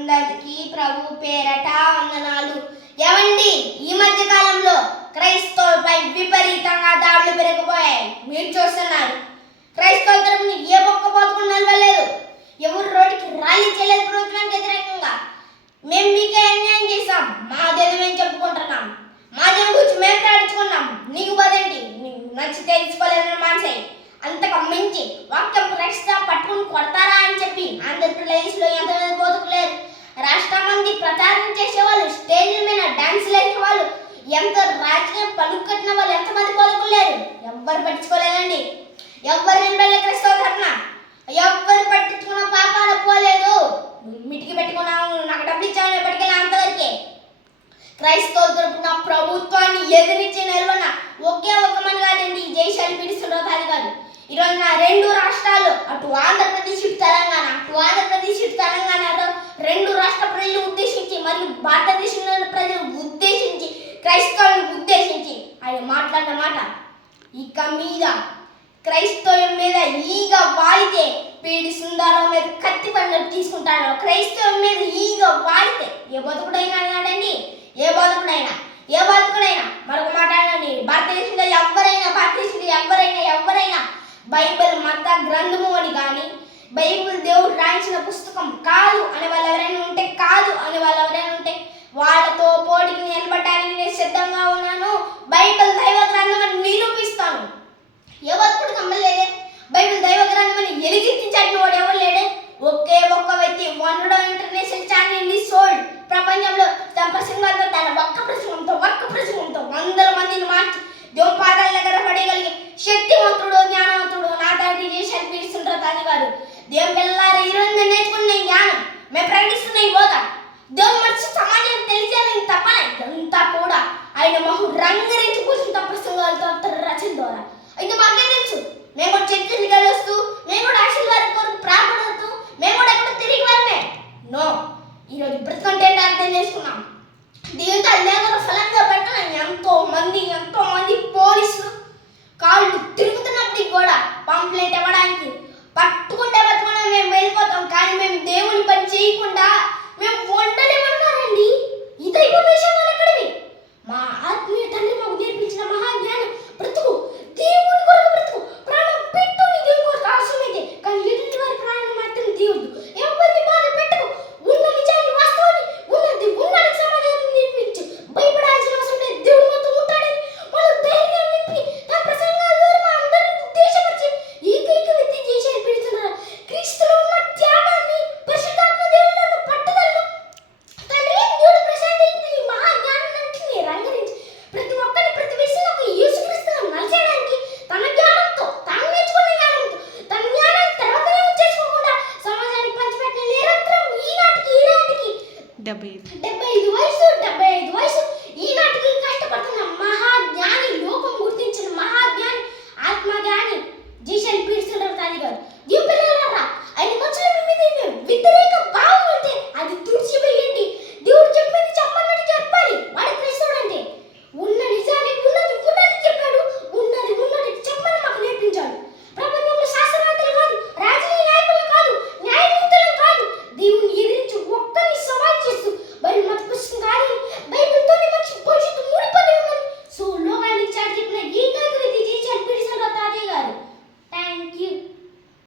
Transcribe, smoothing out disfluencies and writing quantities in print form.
అందరికీ ప్రభు పేరట వందనాలు. ఏమండి, ఈ మధ్య కాలంలో క్రైస్తవులపై విపరీతంగా దాడులు పెరిగిపోయాయి. మీరు చూస్తున్నారు. క్రైస్తవుల తరపున ఏ ఒక్క బతుకు నిలవలేదు. ఎవరు రోడ్డుకి ర్యాలీ చేయలేదు ప్రభుత్వానికి వ్యతిరేకంగా. మేము మీకే అన్యాయం చేస్తాం, మా దేవుడు మేము చెప్పుకుంటున్నాం, మా దేవుడి గురించి మేము ప్రకటించుకున్నాం, నీకు బదండి, నీకు నచ్చి తెలుసుకోలేదని మానేసాయి. అంతకు మించి వాక్యం ప్రశ్న పట్టుకుని కొడతారా అని చెప్పి ఆంధ్రప్రదేశ్లో ఎంతమంది బతుకులేరు. రాష్ట్రం మంది ప్రచారం చేసేవాళ్ళు, స్టేజ్ మీద డాన్సులు వేసేవాళ్ళు, ఎంత రాజకీయ పలుకు కట్టిన వాళ్ళు ఎంతమంది బతుకులేరు. ఎవ్వరు పట్టించుకోలేదండి. ఎవ్వరు నిలబడలే క్రైస్తవ ధర్మ. ఎవ్వరు పట్టించుకున్న పాపాన పోలేదు. మిటికి పెట్టుకున్నాము, నాకు డబ్బులు ఇచ్చామని ఎప్పటికెళ్ళి అంతవరకే. క్రైస్తవుల తరపున ప్రభుత్వాన్ని ఎదిరించి నిలవన ఒకే ఒక్క మంది కాదండి, జైశాలి పీడిస్తుంటారు కాదు. ఈరోజు నా రెండు రాష్ట్రాలు, అటు ఆంధ్రప్రదేశ్ ఇటు తెలంగాణ, రెండు రాష్ట్ర ప్రజలు ఉద్దేశించి మరియు భారతదేశంలోని ప్రజలు ఉద్దేశించి, క్రైస్తవులను ఉద్దేశించి ఆయన మాట్లాడిన మాట, ఇక మీద క్రైస్తవం మీద ఈగ వాలితే పీడి సుందరం మీద కత్తి పడినట్టు తీసుకుంటాను. క్రైస్తవం మీద ఈగ వాలితే ఏ బతుకుడైనా అన్నాడండి, ఏ బతుకుడైనా మరొక మాట అనండి, భారతదేశంలో ఎవరైనా బైబిల్ మత గ్రంథము అని కానీ, బైబిల్ దేవుడు రాయించిన పుస్తకం కాదు అనే వాళ్ళు ఎవరైనా ఉంటే వాళ్ళతో పోటీకి నిలబడడానికి నేను సిద్ధంగా ఉన్నాను. బైబిల్ దైవ గ్రంథం అని నిరూపిస్తాను. ఎవరు నమ్మలేదే? బైబిల్ దైవ గ్రంథం అని ఎలిగించాడిన వాడు ఎవరు లేడే? ఒకే ఒక్క వ్యక్తి, వన్డో ఇంటర్నేషనల్ ఛానల్ సోల్డ్. ప్రపంచంలో తన ప్రసంగాలతో, తన ఒక్క ప్రసంగంతో వందల మందిని మార్చి దేవుని పాదాల దగ్గర పడేయగలిగే శక్తివంతుడు, జ్ఞానవంతుడు నా తండ్రి జైశాలి పీడిస్తుంటారు తాది గారు. దేవుని పిల్లలారా, ఈరోజు నేను నేర్చుకున్న జ్ఞానం, మేము ప్రకటిస్తున్న ఈ బోధ, దేవుని మనిషి సమాజానికి తెలిసేదని తప్ప ఇదంతా కూడా ఆయన మహు రంగరించి కూర్చుంట ప్రసంగాలతో రచన ద్వారా. అయితే మాకే తెలుసు, మేము కూడా చర్చలు కలుస్తూ, మేము కూడా ఆశీర్వాదం కొరకు ప్రార్థనతో, మేము కూడా ఎక్కడ తిరిగి వెళ్ళమే. నో, ఈరోజు బ్రతుకంటే అర్థం చేసుకున్నాం. దీంతో లేఖన ఫలంగా పెట్టిన ఎంతో మంది పోలీసులు కాళ్ళు తిరుగుతున్నప్పటికి కూడా పంప్లెంట్ ఇవ్వడానికి పట్టుకుంటే పట్టుకున్నా మేము వెళ్ళిపోతాం, కానీ మేము దేవుని పని చేయకుండా మేము వండలేమన్నారండి. ఈ దైవ విషయం ఎక్కడివి? మా ఆత్మీయ తండ్రి మాకు నేర్పించిన మహాజ్ఞానం, బ్రతుకు దేవుని కొరకు, బ్రతుకు ప్రాణం పెట్టు, నీ దేవుని కొరకు అవసరమైతే, కానీ ఎదుటి వారి ప్రాణం మాత్రం తీయొద్దు, ఎవరిని బాధ పెట్టకు, ఉన్న నిజాన్ని వాస్తవాన్ని ఉన్నది సమాజాన్ని నేర్పించు, భయపడాల్సిన అవసరం లేదు, దేవుడు మాతో ఉంటాడని వాళ్ళు ధైర్యం నింపి తన ప్రసంగాల ద్వారా మా అందరినీ ఉద్దేశపరిచి ఏకైక వ్యక్తి జైశాలి పీడిస్తున్నారు. క్రీస్తులో ఉన్న త్యాగాన్ని, పరిశుద్ధాత్మ దేవుళ్ళను పట్టుదలను, తండ్రి దేవుడు ప్రసాదించిన ఈ మహాజ్ఞానాన్ని రంగరించి ప్రతి ఒక్కరిని ప్రతి విషయంలో ఒక యేసుక్రీస్తును నలిచేయడానికి తన జ్ఞానంతో, తాను నేర్చుకున్న జ్ఞానంతో, తన జ్ఞానాన్ని తర్వాతనే ఉంచేసుకోకుండా సమాజానికి పంచిపెట్టిన నిరంతరం ఈనాటికి 75 వయసు ఈనాటికి కష్టపడుతున్న మహాజ్ఞాని, లోకం గుర్తించిన మహాజ్ఞాని, ఆత్మజ్ఞాని జైశాలి పీడిస్తుంటారు తాది గారు.